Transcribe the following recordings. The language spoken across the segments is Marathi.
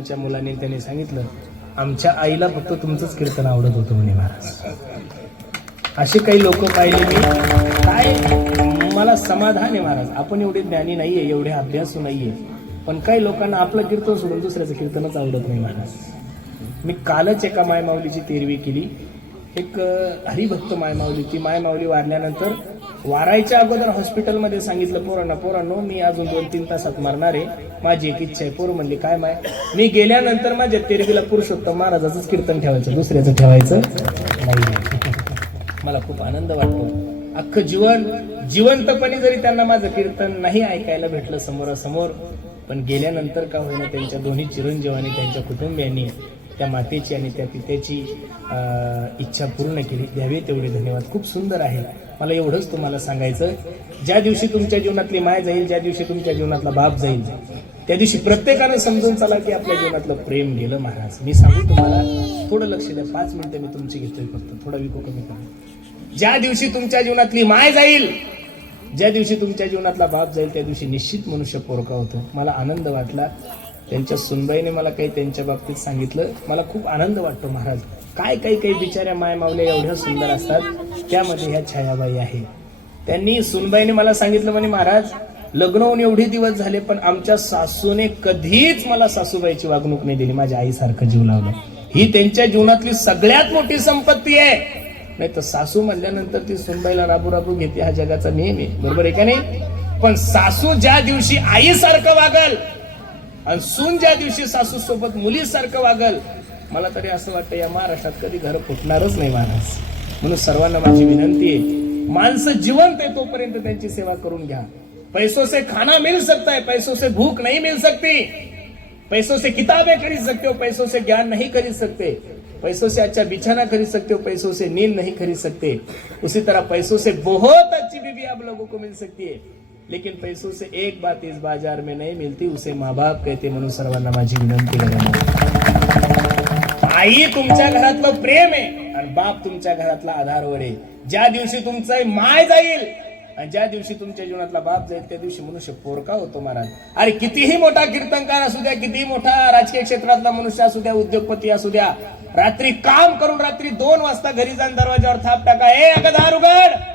आमच्या मुलाने त्यांनी सांगितलं आमच्या आईला फक्त तुमचंच कीर्तन आवडत होतं म्हणे महाराज. असे काही लोक पाहिले मी. काय? मला समाधान आहे महाराज. आपण एवढे ज्ञानी नाहीये एवढे अभ्यासू नाहीये. पण काही लोकांना आपलं कीर्तन सोडून दुसऱ्याचं कीर्तनच आवडत नाही महाराज. मी कालच एका मायमाऊलीची तेरवी केली. एक हरिभक्त मायमाऊली. ती मायमाऊली वारल्यानंतर वारायच्या अगोदर हॉस्पिटलमध्ये सांगितलं पोरांना पोरांनो मी अजून दोन तीन तासात मारणार आहे. माझी एक इच्छा आहे. पोर म्हणली काय माय? मी गेल्यानंतर माझ्या तेरबीला पुरुषोत्तम महाराजाचंच कीर्तन ठेवायचं. दुसऱ्याचं ठेवायचं नाही मला खूप आनंद वाटतो. अख्खं जीवन जिवंतपणे जरी त्यांना माझं कीर्तन नाही ऐकायला भेटलं समोरासमोर पण गेल्यानंतर का होईना त्यांच्या दोन्ही चिरंजीवांनी त्यांच्या कुटुंबियांनी त्या मातेची आणि त्या पित्याची इच्छा पूर्ण केली. द्यावी तेवढे धन्यवाद. खूप सुंदर आहे. मला एवढंच तुम्हाला सांगायचं. ज्या दिवशी तुमच्या जीवनातली माय जाईल ज्या दिवशी तुमच्या जीवनातला बाप जाईल त्या दिवशी प्रत्येकानं समजून चला की आपल्या जीवनातलं प्रेम गेलं महाराज. मी सांगू तुम्हाला थोडं लक्ष द्या. पाच मिनिटं मी तुमची घेतोय फक्त. थोडा विको कमी करा. ज्या दिवशी तुमच्या जीवनातली माय जाईल ज्या दिवशी तुमच्या जीवनातला बाप जाईल त्या दिवशी निश्चित मनुष्य पोरका होतो. मला आनंद वाटला. त्यांच्या सुनबाईने मला काही त्यांच्या बाबतीत सांगितलं. मला खूप आनंद वाटतो महाराज. काय काही काही बिचाऱ्या मायमावल्या एवढ्या सुंदर असतात त्यामध्ये ह्या छायाबाई आहे. त्यांनी सुनबाईने मला सांगितलं म्हणे महाराज लग्न होऊन एवढे दिवस झाले पण आमच्या सासूने कधीच मला सासूबाईची वागणूक नाही दिली. माझ्या आईसारखं जीव लावलं. ही त्यांच्या जीवनातली सगळ्यात मोठी संपत्ती आहे. नाही तर सासू म्हणल्यानंतर ती सुनबाईला राबू राबू घेते हा जगाचा नेहमी बरोबर आहे का नाही? पण सासू ज्या दिवशी आईसारखं वागल आणि सून ज्या दिवशी सासू सोबत मुलीसारखं वागल मला तरी असं वाटतं या महाराष्ट्रात कधी घर फुटणारच नाही महाराज. म्हणून सर्वांना माझी विनंती आहे माणसं जिवंत आहे तोपर्यंत त्यांची सेवा करून घ्या. पैसों से खाना मिल सकता है पैसों से भूख नहीं मिल सकती. पैसों से किताबें खरीद सकते हो पैसों से ज्ञान नहीं खरीद सकते. पैसों से अच्छा बिछाना खरीद सकते हो पैसों से नींद नहीं खरीद सकते. उसी तरह पैसों से बहुत अच्छी बीवी आप लोगों को मिल सकती है. लेकिन पैसों से एक बात इस बाजार में नहीं मिलती उसे माँ बाप कहते म्हणून सर्वांना माझी विनंती आहे आई तुमच्या घरातलं प्रेम आहे आणि बाप तुमच्या घरातला आधारवर आहे. ज्या दिवशी तुमचं माय जाईल आणि ज्या दिवशी तुमच्या जीवनातला बाप जाईल त्या दिवशी मनुष्य पोरका होतो महाराज. अरे कितीही मोठा कीर्तनकार असू द्या कितीही मोठा राजकीय क्षेत्रातला मनुष्य असू द्या उद्योगपती असू द्या रात्री काम करून रात्री दोन वाजता घरी जाऊन दरवाजावर थाप टाका. ए अगं दार उघड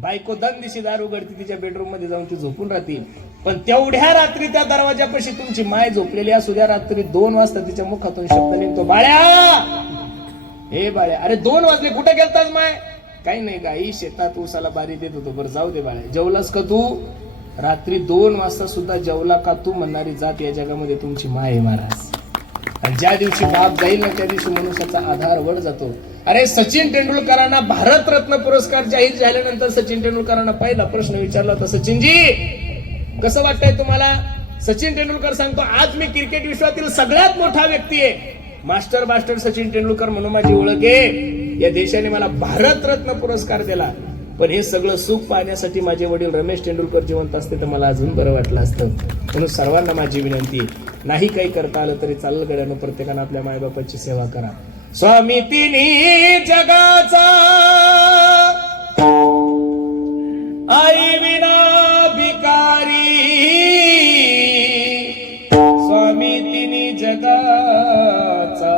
बायको दन दिशी दार उघडती तिच्या बेडरूममध्ये जाऊन ती झोपून राहते पण तेवढ्या रात्री त्या दरवाजापाशी तुमची माय झोपलेली असू द्या रात्री दोन वाजता तिच्या मुखातून शब्द निघतो बाळ्या! हे बाळ्या! अरे दोन वाजले कुठे गेलतास माय? काही नाही गाई शेतात ऊसाला बारी देत होतो. बरं जाऊ दे बाळ्या जेवलास का तू? रात्री दोन वाजता सुद्धा जेवला का तू? म्हणणारी जात या जगामध्ये तुमची माय महाराज. आणि ज्या दिवशी बाप जाईल ना त्या दिवशी मनुष्याचा आधार वर जातो. अरे सचिन तेंडुलकरांना भारतरत्न पुरस्कार जाहीर झाल्यानंतर सचिन तेंडुलकरांना पहिला प्रश्न विचारला होता सचिनजी कसं वाटतंय तुम्हाला? सचिन तेंडुलकर सांगतो आज मी क्रिकेट विश्वातील सगळ्यात मोठा व्यक्ती आहे. मास्टर मास्टर सचिन तेंडुलकर म्हणून माझी ओळख आहे. या देशाने मला भारतरत्न पुरस्कार दिला. पण हे सगळं सुख पाहण्यासाठी माझे वडील रमेश तेंडुलकर जिवंत असते तर मला अजून बरं वाटलं असतं. म्हणून सर्वांना माझी विनंती नाही काही करता आलं तरी चालेल गड्यानं प्रत्येकानं आपल्या मायबापाची सेवा करा. स्वामी तिनी जगाचा आई विना भिकारी स्वामी तिनी जगाचा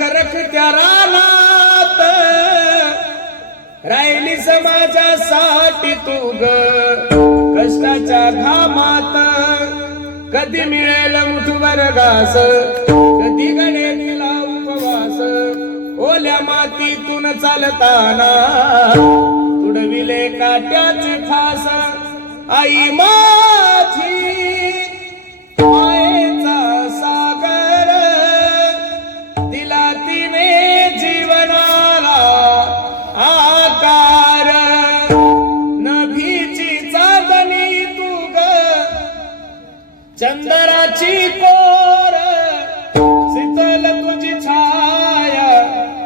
आणि रखरख रानात राहिली समाजासाठी तू ग कष्टाच्या घामात कधी मिळेल मुठभर घास? कधी गणेला उपवास? ओल्या मातीतून चालताना तुडविले काट्याचे फास. आई मा चंदराची कोर शीतल तुझी छाया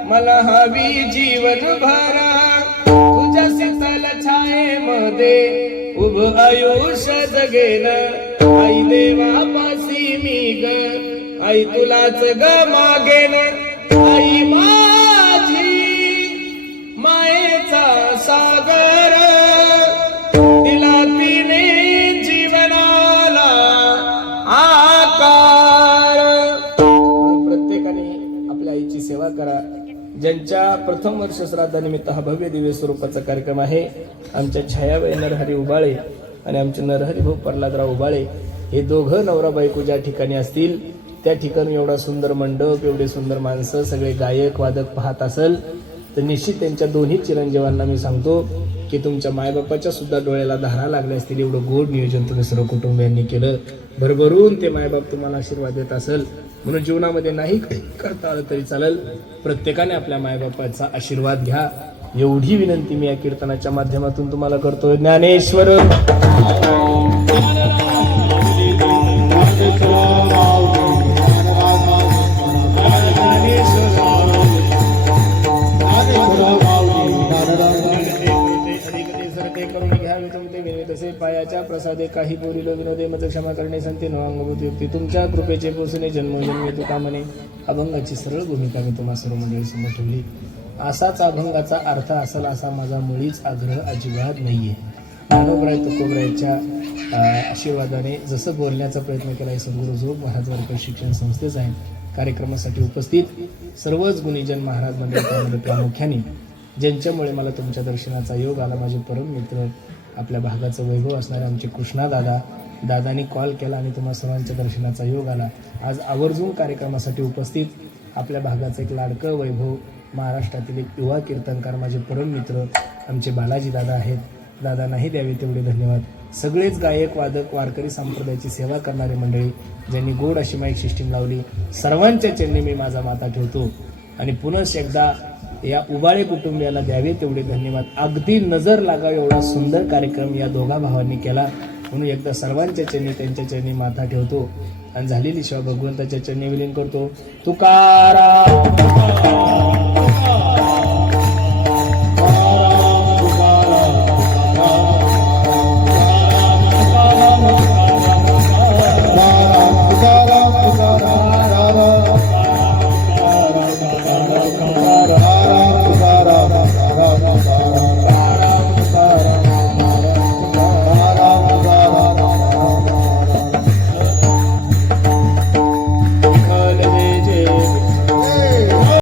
मला हवी जीवन भरा. तुझ्या शीतल छायेमध्ये उभ आयुष्य जगेन. आई देवापासी मी ग आई तुलाच ग मागेन. आपल्या सेवा करा. ज्यांच्या प्रथम वर्ष श्राद्धानिमित्त हा भव्य दिव्य स्वरूपाचा कार्यक्रम आहे आमच्या छायाबाई नरहरी उबाळे आणि आमचे नरहरी भाऊ प्रल्हादराव उबाळे हे दोघं नवरा बायको ज्या ठिकाणी असतील त्या ठिकाणी एवढा सुंदर मंडप एवढे सुंदर माणसं सगळे गायक वादक पाहत असेल तर निश्चित त्यांच्या दोन्ही चिरंजीवांना मी सांगतो की तुमच्या मायबापाच्या सुद्धा डोळ्याला धारा लागल्या असतील. एवढं गोड नियोजन तुम्ही सर्व कुटुंबियांनी केलं. भरभरून ते मायबाप तुम्हाला आशीर्वाद देत असेल. म्हणून जीवनामध्ये नाही करता आलं तरी चालेल. प्रत्येकाने आपल्या मायबापाचा आशीर्वाद घ्या. एवढी विनंती मी या कीर्तनाच्या माध्यमातून तुम्हाला करतोय. ज्ञानेश्वर! साधे काही बोलिलो विनोदे मत क्षमा करणे संते नवांगभूत युक्ती. तुमच्या कृपेचे पोसणे जन्मोजन्मी तुका म्हणे अभंगाची सरळ भूमिका मी तुम्हा सर्व मंडळी समोर ठेवली. असाच अभंगाचा अर्थ असेल असा माझा मुळीच आग्रह अजिबात नाहीये. मानवराय तुकोबरायच्या आशीर्वादाने जसं बोलण्याचा प्रयत्न केला आहे सद्गुरू जोग महाराज वर्ग शिक्षण संस्थेच आहे. कार्यक्रमासाठी उपस्थित सर्वच गुणीजन महाराज मंडळ प्रामुख्याने ज्यांच्यामुळे मला तुमच्या दर्शनाचा योग आला माझे परम मित्र आपल्या भागाचं वैभव असणारे आमचे कृष्णा दादा दादानी कॉल केला आणि तुम्हा सर्वांच्या दर्शनाचा योग आला. आज आवर्जून कार्यक्रमासाठी उपस्थित आपल्या भागाचं एक लाडकं वैभव महाराष्ट्रातील एक युवा कीर्तनकार माझे परम मित्र आमचे बालाजी दादा आहेत. दादांनाही द्यावे तेवढे धन्यवाद. सगळेच गायक वादक वारकरी संप्रदायाची सेवा करणारे मंडळी ज्यांनी गोड अशी माईक सिस्टीम लावली सर्वांच्या चरणी मी माझा माता ठेवतो. आणि पुनश एकदा या उबाळे कुटुंबियाला द्यावे तेवढे धन्यवाद. अगदी नजर लागावे एवढा सुंदर कार्यक्रम या दोघा भावांनी केला. म्हणून एकदा सर्वांच्या चरणी त्यांच्या चरणी माथा ठेवतो. आणि झालेली शिवाय भगवंताच्या चरणी विलीन करतो. तुकारा